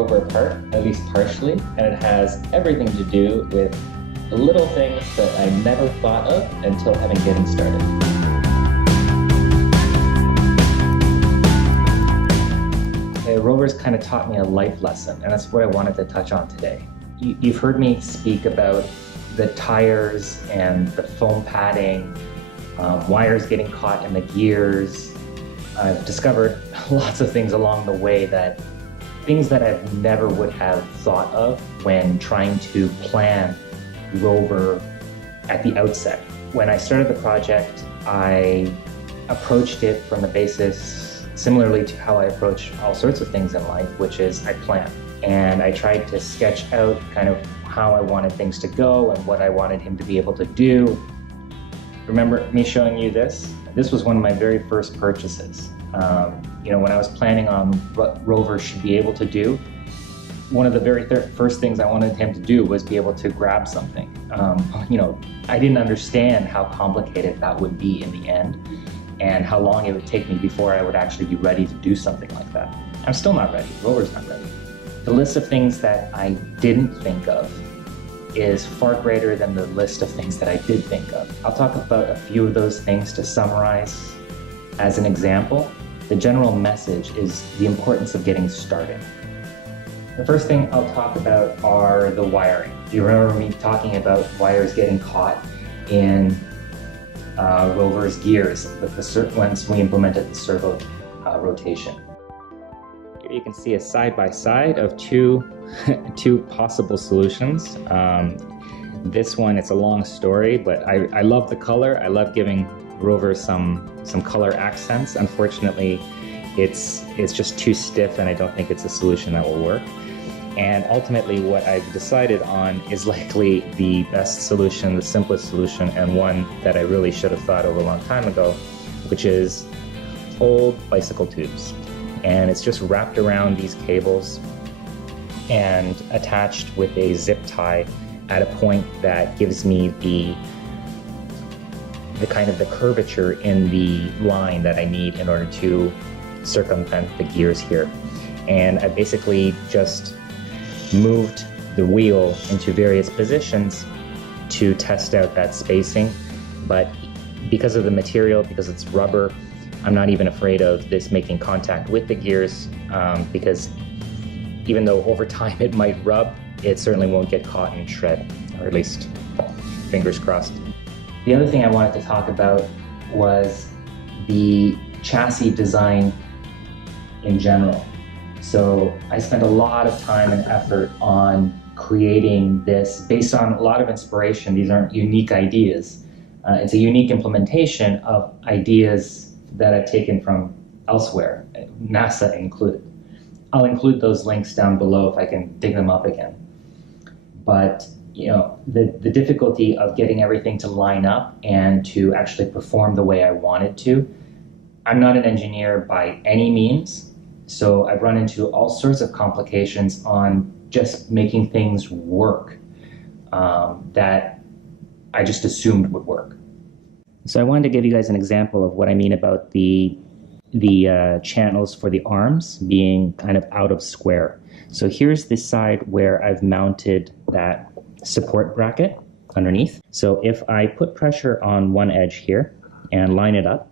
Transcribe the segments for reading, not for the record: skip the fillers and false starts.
ROVer apart, at least partially, and it has everything to do with the little things that I never thought of until getting started. ROVer's kind of taught me a life lesson, and that's what I wanted to touch on today. You've heard me speak about the tires and the foam padding, wires getting caught in the gears. I've discovered lots of things along the way things that I never would have thought of when trying to plan ROVer at the outset. When I started the project, I approached it from the basis similarly to how I approach all sorts of things in life, which is I plan. And I tried to sketch out kind of how I wanted things to go and what I wanted him to be able to do. Remember me showing you this? This was one of my very first purchases. When I was planning on what ROVer should be able to do, one of the very first things I wanted him to do was be able to grab something. I didn't understand how complicated that would be in the end and how long it would take me before I would actually be ready to do something like that. I'm still not ready. ROVer's not ready. The list of things that I didn't think of is far greater than the list of things that I did think of. I'll talk about a few of those things to summarize. As an example, the general message is the importance of getting started. The first thing I'll talk about are the wiring. Do you remember me talking about wires getting caught in ROVer's gears once we implemented the servo rotation? Here you can see a side-by-side of two possible solutions. This one, it's a long story, but I love the color. I love giving ROVer some color accents. Unfortunately, it's just too stiff, and I don't think it's a solution that will work. And ultimately, what I've decided on is likely the best solution, the simplest solution, and one that I really should have thought of a long time ago, which is old bicycle tubes. And it's just wrapped around these cables and attached with a zip tie at a point that gives me the kind of the curvature in the line that I need in order to circumvent the gears here. And I basically just moved the wheel into various positions to test out that spacing. But because of the material, because it's rubber, I'm not even afraid of this making contact with the gears, because even though over time it might rub, it certainly won't get caught and shred, or at least fingers crossed. The other thing I wanted to talk about was the chassis design in general. So I spent a lot of time and effort on creating this based on a lot of inspiration. These aren't unique ideas. It's a unique implementation of ideas that I've taken from elsewhere, NASA included. I'll include those links down below if I can dig them up again. But the difficulty of getting everything to line up and to actually perform the way I wanted to. I'm not an engineer by any means, so I've run into all sorts of complications on just making things work that I just assumed would work. So I wanted to give you guys an example of what I mean about the channels for the arms being kind of out of square. So here's the side where I've mounted that support bracket underneath. So if I put pressure on one edge here and line it up,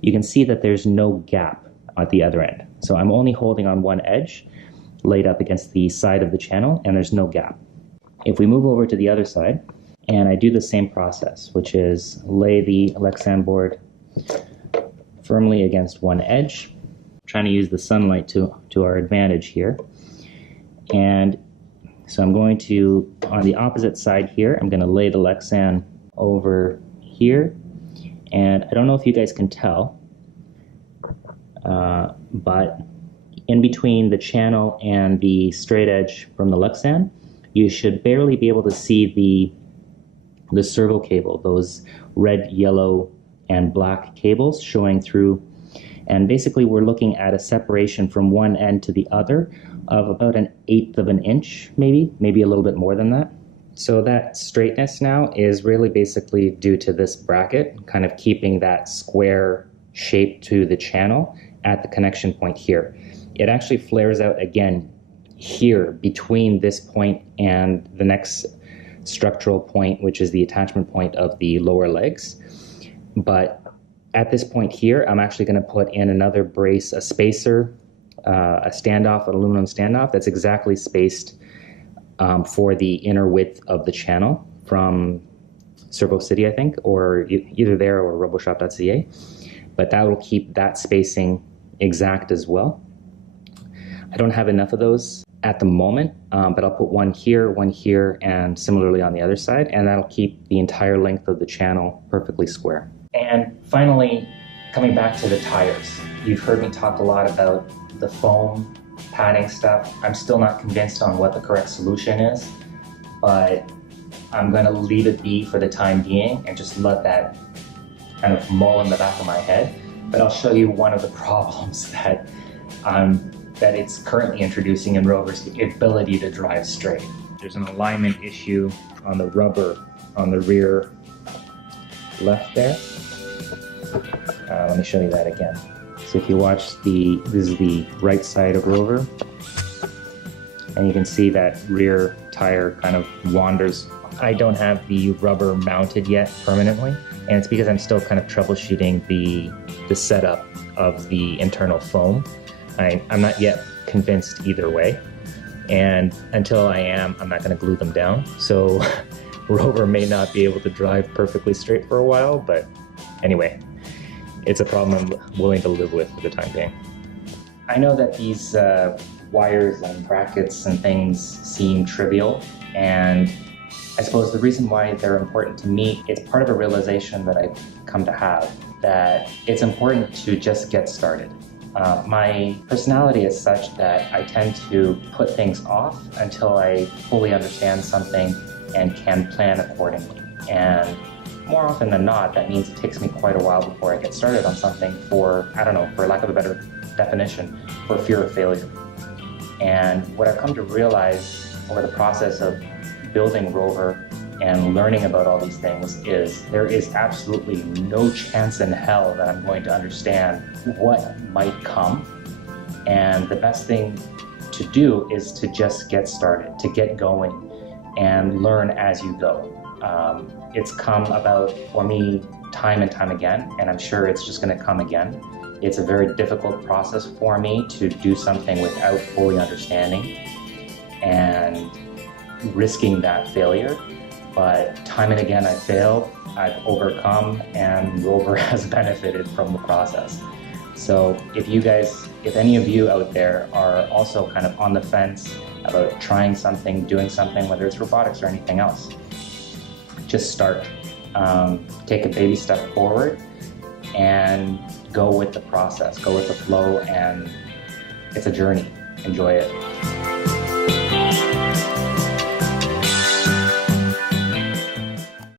you can see that there's no gap at the other end. So I'm only holding on one edge laid up against the side of the channel, and there's no gap. If we move over to the other side, and I do the same process, which is lay the Lexan board firmly against one edge, trying to use the sunlight to our advantage here. And so I'm going to, on the opposite side here, I'm going to lay the Lexan over here. And I don't know if you guys can tell, but in between the channel and the straight edge from the Lexan, you should barely be able to see the servo cable, those red, yellow, and black cables showing through. And basically we're looking at a separation from one end to the other of about 1/8 of an inch, maybe a little bit more than that. So that straightness now is really basically due to this bracket kind of keeping that square shape to the channel at the connection point here. It actually flares out again here between this point and the next structural point, which is the attachment point of the lower legs. But at this point here, I'm actually going to put in another brace, a spacer, a standoff, an aluminum standoff that's exactly spaced for the inner width of the channel from Servo City, I think, or either there or roboshop.ca. But that will keep that spacing exact as well. I don't have enough of those at the moment, but I'll put one here, and similarly on the other side, and that'll keep the entire length of the channel perfectly square. And finally, coming back to the tires, you've heard me talk a lot about the foam padding stuff. I'm still not convinced on what the correct solution is, but I'm going to leave it be for the time being and just let that kind of mull in the back of my head. But I'll show you one of the problems that it's currently introducing in ROVers, the ability to drive straight. There's an alignment issue on the rubber on the rear left there. Let me show you that again. So if you watch this is the right side of ROVer, and you can see that rear tire kind of wanders. I don't have the rubber mounted yet permanently, and it's because I'm still kind of troubleshooting the setup of the internal foam. I'm not yet convinced either way, and until I am, I'm not going to glue them down. So ROVer may not be able to drive perfectly straight for a while, but anyway, it's a problem I'm willing to live with for the time being. I know that these wires and brackets and things seem trivial, and I suppose the reason why they're important to me, it's part of a realization that I've come to have, that it's important to just get started. My personality is such that I tend to put things off until I fully understand something and can plan accordingly. And more often than not, that means it takes me quite a while before I get started on something for, I don't know, for lack of a better definition, for fear of failure. And what I've come to realize over the process of building ROVer and learning about all these things is there is absolutely no chance in hell that I'm going to understand what might come. And the best thing to do is to just get started, to get going and learn as you go. It's come about for me time and time again, and I'm sure it's just going to come again. It's a very difficult process for me to do something without fully understanding and risking that failure. But time and again, I failed, I've overcome, and ROVer has benefited from the process. So if any of you out there are also kind of on the fence about trying something, doing something, whether it's robotics or anything else, just start. Take a baby step forward and go with the process, go with the flow, and it's a journey. Enjoy it.